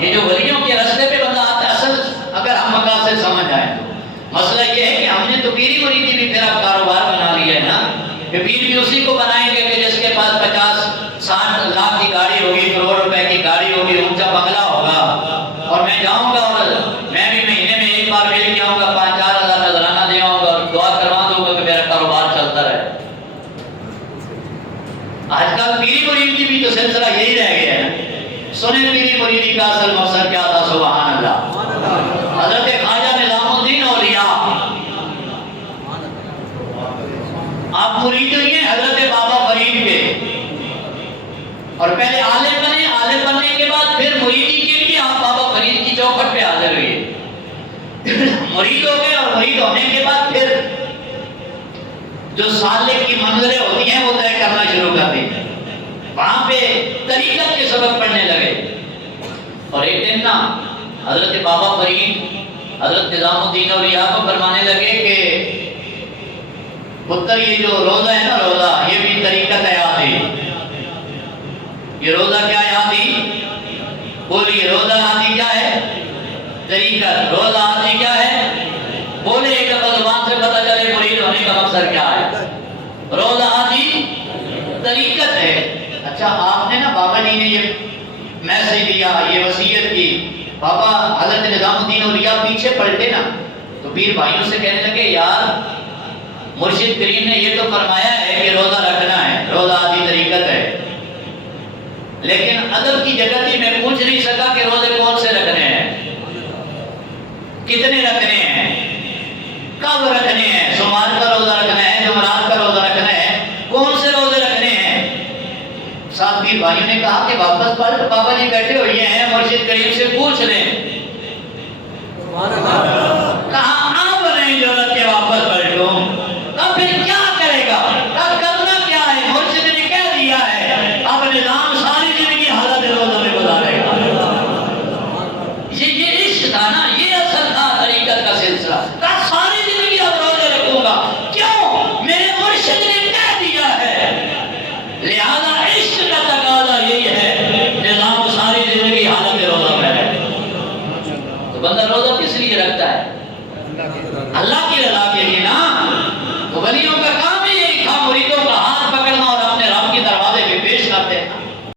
یہ جو ولیوں کے راستے پہ بندہ آتا ہے، اصل اگر ہم مقاصد سمجھ آئیں تو مسئلہ یہ ہے کہ ہم نے تو پیری مریدی بھی پھر اب کاروبار بنا لیا ہے نا، کہ پیر بھی اسی کو بنائیں گے کہ جس کے پاس 50-60 لاکھ کی گاڑی ہوگی، کروڑ روپے کی گاڑی ہوگی، اونچا بنگلہ ہوگا، اور میں جاؤں گا اور میں بھی مہینے میں ایک بار مل کے آؤں گا، 5-4 ہزار نذرانہ دے آؤں گا اور دعا کروا دوں گا کہ میرا کاروبار چلتا رہے۔ آج کل پیری مریدی بھی تو سلسلہ یہی رہ گیا ہے۔ سنیں پیری مریدی کا اصل مقصد کیا تھا؟ سبحان اللہ۔ حضرت خواجہ نظام الدین اولیاء، آپ مرید ہوئی ہیں حضرت بابا فرید کے، اور پہلے عالم بنے، عالم بننے کے بعد پھر مریدی کے لیے آپ بابا فرید کی چوکھٹ پہ حاضر ہوئے، مرید ہو گئے، اور مرید ہونے کے بعد پھر جو سالک کی منظریں ہوتی ہیں وہ طے کرنا شروع کر دی، وہاں پہ طریقت کے سبق پڑھنے لگے۔ اور ایک دن نا حضرت بابا فرید حضرت نظام الدین اولیاء کو فرمانے لگے کہ پتر یہ جو روزہ ہے نا، روزہ یہ بھی طریقت ہے آدھی، یہ روزہ کیا ہے آدھی؟ بولیے روزہ آدھی کیا ہے؟ طریقت۔ روزہ آدھی کیا ہے؟ بولے ایک دفعہ زبان سے پتہ چلے مرید ہونے کا مقصد کیا ہے۔ روزہ آدھی طریقت ہے۔ اچھا آپ نے نا بابا جی نے یہ میسج دیا، یہ وصیت کی، بابا حضرت نظام الدین اولیاء پیچھے پلٹے نا تو پیر بھائیوں سے کہنے لگے یار مرشد کریم نے یہ تو فرمایا ہے کہ روزہ رکھنا ہے، روزہ آدھی طریقت ہے، لیکن ادب کی جگہ تھی میں پوچھ نہیں سکا کہ روزے کون سے رکھنے ہیں، کتنے رکھنے ہیں، کب رکھنے ہیں، سوموار کا روزہ رکھنا ہے، جمعرات کا روزہ رکھنا ہے، کون سے روزے رکھنے ہیں۔ ساتھ پیر بھائیوں نے کہا کہ واپس پلٹ، بابا جی بیٹھے ہوئے ہیں، مرشد کریم سے پوچھ لیں۔ کہاں آپ نہیں ضرورت کے واپس پلٹوں، اب پھر کیا کرے گا، اب کرنا کیا ہے؟ مرشد نے کہہ دیا ہے اب نظام ساری زندگی حالت روزہ میں گزارے گا۔ یہ عشق تھا نا، یہ اصل تھا طریقت کا سلسلہ، کہا ساری زندگی اب روزے رکھوں گا، کیوں؟ میرے مرشد نے کہہ دیا ہے، لہذا عشق کا تقاضا یہی ہے نظام ساری زندگی حالت روزہ میں رہے۔ تو بندہ روزہ کس لیے رکھتا ہے؟ اللہ کی رضا کے لیے نا۔